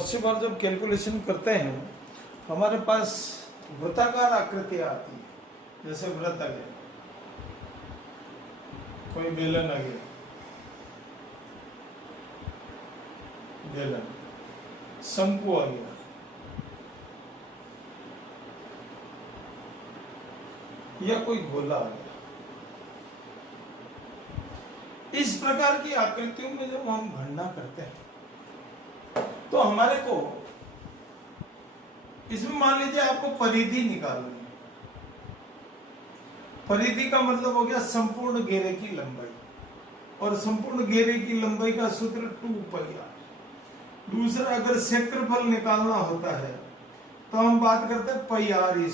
बहुत सी बार जब कैलकुलेशन करते हैं हमारे पास वृत्ताकार आकृतियां आती है, जैसे वृत्त आ गया, कोई बेलन आ गया, बेलन, शंकु आ गया, या कोई गोला आ गया। इस प्रकार की आकृतियों में जब हम गणना करते हैं तो हमारे को इसमें मान लीजिए आपको परिधि निकालनी है। परिधि का मतलब हो गया संपूर्ण घेरे की लंबाई, और संपूर्ण घेरे की लंबाई का सूत्र 2πr। दूसरा, अगर क्षेत्रफल निकालना होता है तो हम बात करते हैं πr²।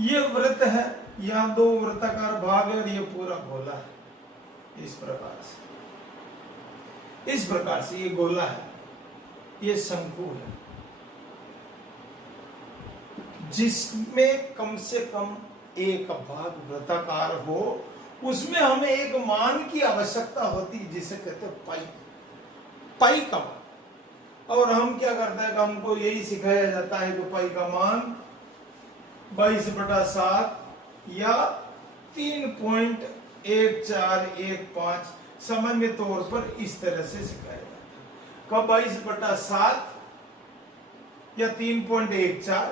ये वृत्त है, यहाँ दो वृत्ताकार भाग है और ये पूरा गोला है। इस प्रकार से ये गोला है, ये शंकु है, जिसमें कम से कम एक भाग वृत्ताकार हो। उसमें हमें एक मान की आवश्यकता होती है जिसे कहते हैं पाई का मान। और हम क्या करते हैं कि हमको यही सिखाया जाता है कि पाई का मान 22/7 या 3.1415 सामान्य तौर पर इस तरह से सिखाया जाता है। कब 22/7 या 3.14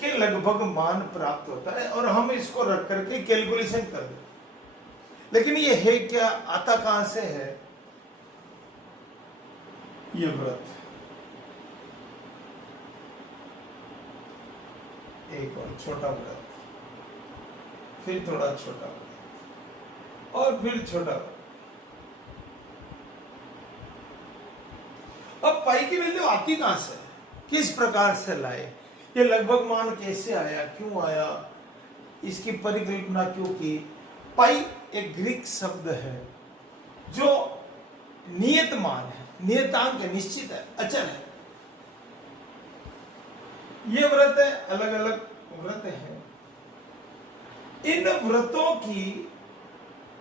के लगभग मान प्राप्त होता है, और हम इसको रख करके कैलकुलेशन कर दें। लेकिन ये है क्या, आता कहां से है? ये वृत्त, एक और छोटा वृत्त, फिर थोड़ा छोटा वृत्त, और फिर छोटा वृत्त। अब पाई की वैल्यू आती कहां से, किस प्रकार से लाए, ये लगभग मान कैसे आया, क्यों आया, इसकी परिकल्पना क्यों की? पाई एक ग्रीक शब्द है जो नियत मान है, नियतांक है, निश्चित है, अचल है। ये व्रत है, अलग अलग व्रत है। इन व्रतों की,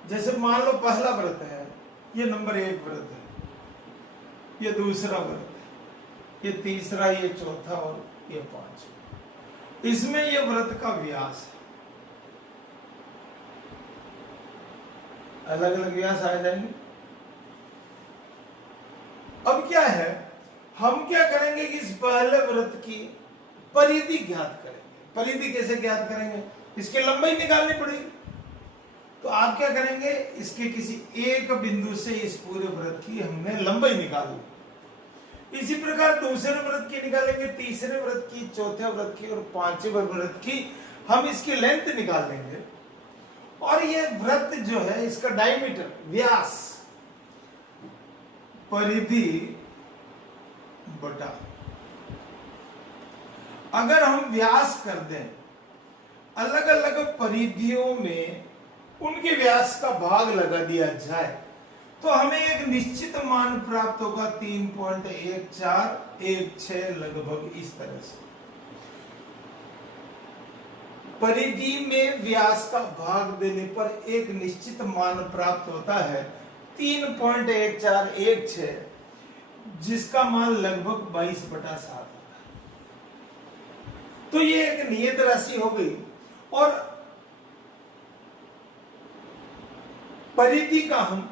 जैसे मान लो पहला व्रत है, ये नंबर 1 व्रत है, ये दूसरा व्रत है, ये तीसरा, ये चौथा और ये 5। इसमें ये व्रत का व्यास है, अलग अलग व्यास आ जाएंगे। अब क्या है, हम क्या करेंगे कि इस पहले व्रत की परिधि ज्ञात करेंगे। परिधि कैसे ज्ञात करेंगे? इसकी लंबाई निकालनी पड़ेगी। तो आप क्या करेंगे, इसके किसी एक बिंदु से इस पूरे व्रत की हमने लंबाई निकाली। इसी प्रकार दूसरे व्रत की निकालेंगे, तीसरे व्रत की, चौथे व्रत की और 5वें व्रत की हम इसकी लेंथ निकाल लेंगे। और ये व्रत जो है, इसका डायमीटर, व्यास, परिधि बटा, अगर हम व्यास कर दें अलग अलग परिधियों में उनके व्यास का भाग लगा दिया जाए तो हमें एक निश्चित मान प्राप्त होगा 3.1416 लगभग इस तरह से। परिधि में व्यास का भाग देने पर एक निश्चित मान प्राप्त होता है 3.1416, जिसका मान लगभग 22/7 होता है। तो ये एक नियत राशि हो गई, और परिधि का हम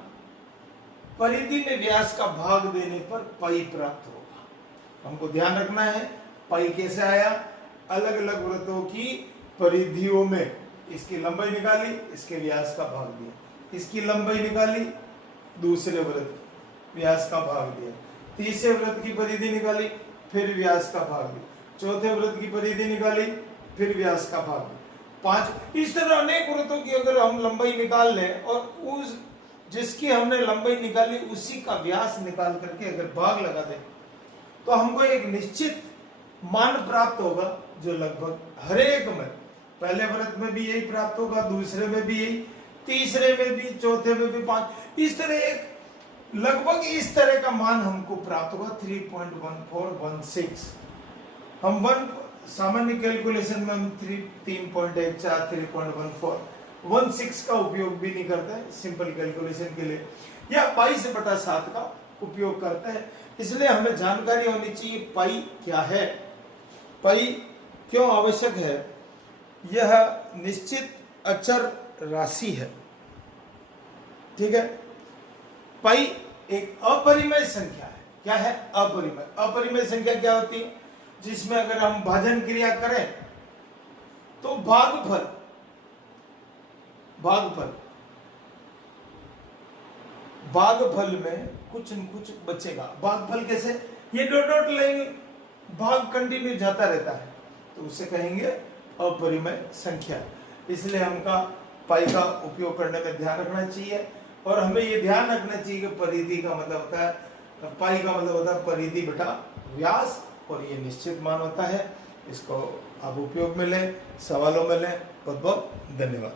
परिधि में व्यास का भाग देने पर पाई प्राप्त होगा। हमको ध्यान रखना है पाई कैसे आया, अलग अलग व्रतों की परिधियों में इसकी लंबाई निकाली, इसके व्यास का भाग दिया, इसकी लंबाई निकाली, दूसरे व्रत व्यास का भाग दिया, तीसरे व्रत की परिधि निकाली, फिर व्यास का भाग दिया, चौथे व्रत की परिधि निकाली, फिर व्यास का भाग दिया, 5। इस तरह अनेक व्रतों की अगर हम लंबाई निकाल लें और उस जिसकी हमने लंबाई निकाली उसी का व्यास निकाल करके अगर भाग लगा दें तो हमको एक निश्चित मान प्राप्त होगा, जो लगभग हर एक में, पहले व्रत में भी यही प्राप्त होगा, दूसरे में भी यही, तीसरे में भी, चौथे में भी 5। इस तरह एक लगभग इस तरह का मान हमको प्राप्त होगा 3.1416। हम सामान्य कैलकुलेशन में हम 3.14 3.1416 का उपयोग भी नहीं करते हैं सिंपल कैलकुलेशन के लिए, या 22/7 का उपयोग करते हैं। इसलिए हमें जानकारी होनी चाहिए पाई क्या है, पाई क्यों आवश्यक है। यह निश्चित अचर राशि है, ठीक है। पाई एक अपरिमेय संख्या है। क्या है? अपरिमेय। अपरिमेय संख्या क्या होती है? जिसमें अगर हम भाजन क्रिया करें तो भागफल में कुछ न कुछ बचेगा। भागफल कैसे? ये डॉट डॉट लाइन भाग कंटिन्यू जाता रहता है, तो उसे कहेंगे अपरिमेय संख्या। इसलिए हमका पाई का उपयोग करने में ध्यान रखना चाहिए। और हमें ये ध्यान रखना चाहिए कि परिधि का मतलब होता है, पाई का मतलब होता है परिधि बटा व्यास, और ये निश्चित मान होता है। इसको आप उपयोग में लें, सवालों में लें। बहुत बहुत धन्यवाद।